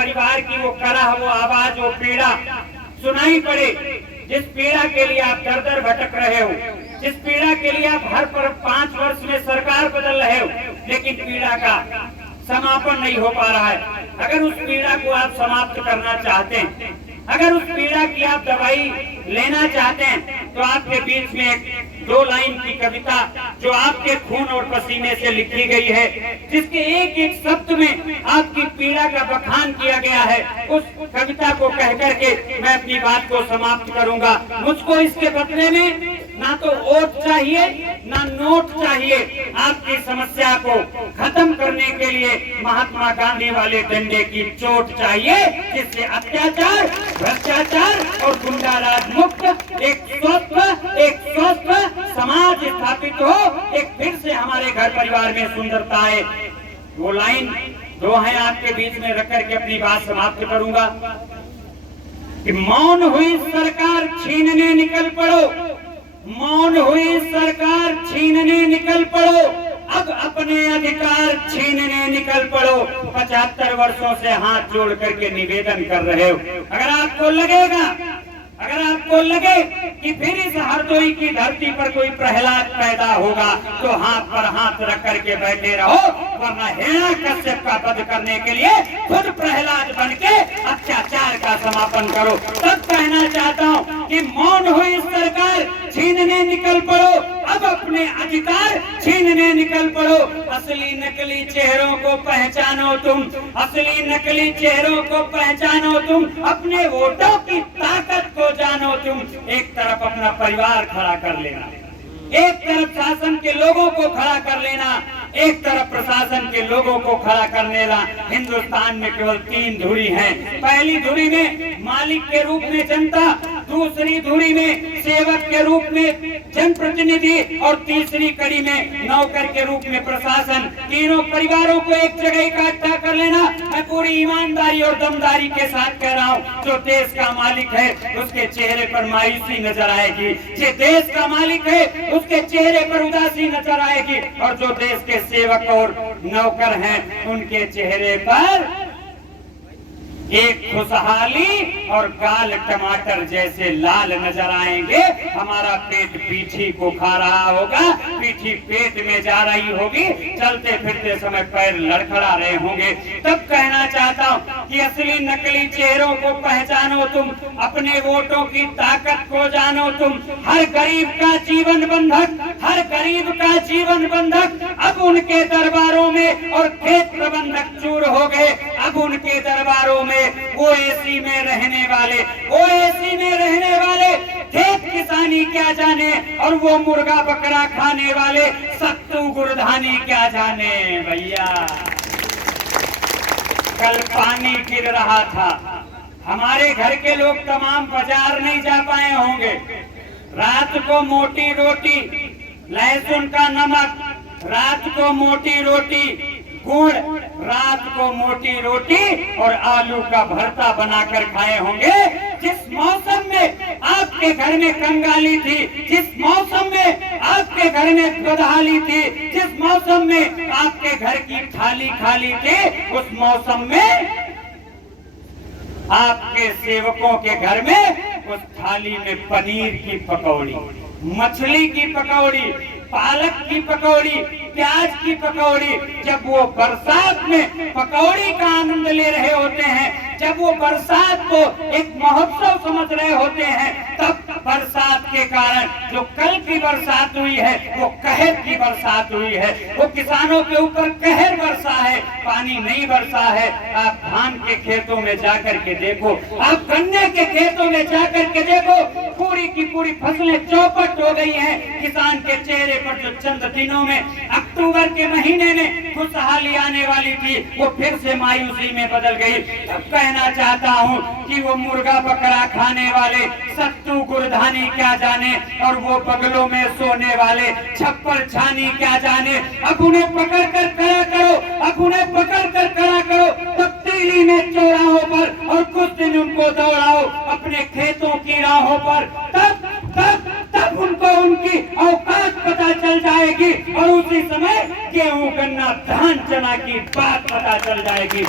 परिवार की वो कराह, वो आवाज, वो पीड़ा सुनाई पड़े, जिस पीड़ा के लिए आप दर दर भटक रहे हो, जिस पीड़ा के लिए आप हर 5 वर्ष में सरकार बदल रहे हो, लेकिन पीड़ा का समापन नहीं हो पा रहा है। अगर उस पीड़ा को आप समाप्त करना चाहते हैं, अगर उस पीड़ा की आप दवाई लेना चाहते हैं, तो आपके बीच में एक 2 लाइन की कविता जो आपके खून और पसीने से लिखी गई है, जिसके एक एक शब्द में आपकी पीड़ा का बखान किया गया है, उस कविता को कह करके मैं अपनी बात को समाप्त करूंगा। मुझको इसके बदले में ना तो वोट चाहिए ना नोट चाहिए, आपकी समस्या को खत्म करने के लिए महात्मा गांधी वाले डंडे की चोट चाहिए, जिससे अत्याचार, भ्रष्टाचार और गुंडाराज मुक्त एक स्वस्थ समाज स्थापित हो, एक फिर से हमारे घर परिवार में सुंदरता आए। वो लाइन 2 है आपके बीच में रख करके अपनी बात समाप्त करूंगा कि मौन हुई सरकार छीनने निकल पड़ो, मौन हुई सरकार छीनने निकल पड़ो, अब अपने अधिकार छीनने निकल पड़ो। 75 वर्षों से हाथ जोड़ करके निवेदन कर रहे हो। अगर आपको लगे कि फिर इस हरदोई की धरती पर कोई प्रहलाद पैदा होगा, तो हाथ पर हाथ रख करके बैठे रहो, वरना हिरण्यकश्यप का वध करने के लिए खुद प्रहलाद बन के अत्याचार का समापन करो। तब कहना चाहता हूँ कि मौन हुई सरकार छीनने निकल पड़ो, अब अपने अधिकार छीनने निकल पड़ो। असली नकली चेहरों को पहचानो तुम, असली नकली चेहरों को पहचानो तुम, अपने वोटों की ताकत को जानो तुम। एक तरफ अपना परिवार खड़ा कर लेना, एक तरफ शासन के लोगों को खड़ा कर लेना, एक तरफ प्रशासन के लोगों को खड़ा कर लेना। हिंदुस्तान में केवल 3 धुरी हैं। पहली धुरी में मालिक के रूप में जनता, दूसरी धुरी में सेवक के रूप में जनप्रतिनिधि और तीसरी कड़ी में नौकर के रूप में प्रशासन। तीनों परिवारों को एक जगह इकट्ठा कर लेना। मैं पूरी ईमानदारी और दमदारी के साथ कह रहा हूँ, जो देश का मालिक है उसके चेहरे पर मायूसी नजर आएगी, जो देश का मालिक है उसके चेहरे पर उदासी नजर आएगी, और जो देश के सेवक और नौकर हैं उनके चेहरे पर एक खुशहाली और गाल टमाटर जैसे लाल नजर आएंगे। हमारा पेट पीठी को खा रहा होगा, पीठी पेट में जा रही होगी, चलते फिरते समय पैर लड़खड़ा रहे होंगे। तब कहना चाहता हूँ कि असली नकली चेहरों को पहचानो तुम, अपने वोटों की ताकत को जानो तुम। हर गरीब का जीवन बंधक, हर गरीब का जीवन बंधक अब उनके दरबारों में, और खेत प्रबंधक चूर हो गए अब उनके दरबारों में। वो एसी में रहने वाले, वो एसी में रहने वाले खेत किसानी क्या जाने, और वो मुर्गा बकरा खाने वाले सत्तू गुरधानी क्या जाने। भैया कल पानी गिर रहा था, हमारे घर के लोग तमाम बाजार नहीं जा पाए होंगे। रात को मोटी रोटी, लहसुन का नमक, रात को मोटी रोटी गुड़, रात को मोटी रोटी और आलू का भरता बनाकर खाए होंगे। जिस मौसम में आपके घर में कंगाली थी, जिस मौसम में आपके घर में बदहाली थी, जिस मौसम में आपके घर की थाली खाली थी, उस मौसम में आपके सेवकों के घर में उस थाली में पनीर की पकौड़ी, मछली की पकौड़ी, पालक की पकौड़ी, प्याज की पकौड़ी। जब वो बरसात में पकौड़ी का आनंद ले रहे होते हैं, जब वो बरसात को एक महोत्सव समझ रहे होते हैं, तब बरसात के कारण जो कल की बरसात हुई है वो कहर की बरसात हुई है। वो किसानों के ऊपर कहर बरसा है, पानी नहीं बरसा है। आप धान के खेतों में जाकर के देखो, आप गन्ने के खेतों में जाकर के देखो, पूरी की पूरी फसलें चौपट हो गई हैं। किसान के चेहरे पर जो चंद दिनों में अक्टूबर के महीने में खुशहाली आने वाली थी, वो फिर से मायूसी में बदल गई। अब कहना चाहता हूँ कि वो मुर्गा बकरा खाने वाले सत्तू गुरधानी क्या जाने, और वो बगलों में सोने वाले छप्पर छानी क्या जाने। अब उन्हें पकड़ कर खड़ा करो, अब उन्हें पकड़ कर खड़ा करो तब्दीली में चौराहों पर, और कुछ दिन उनको दौड़ाओ अपने खेतों की राहों पर। तब उनको उनकी औकात पता चल जाएगी, और उसी समय गेहूं गन्ना धान चना की बात पता चल जाएगी।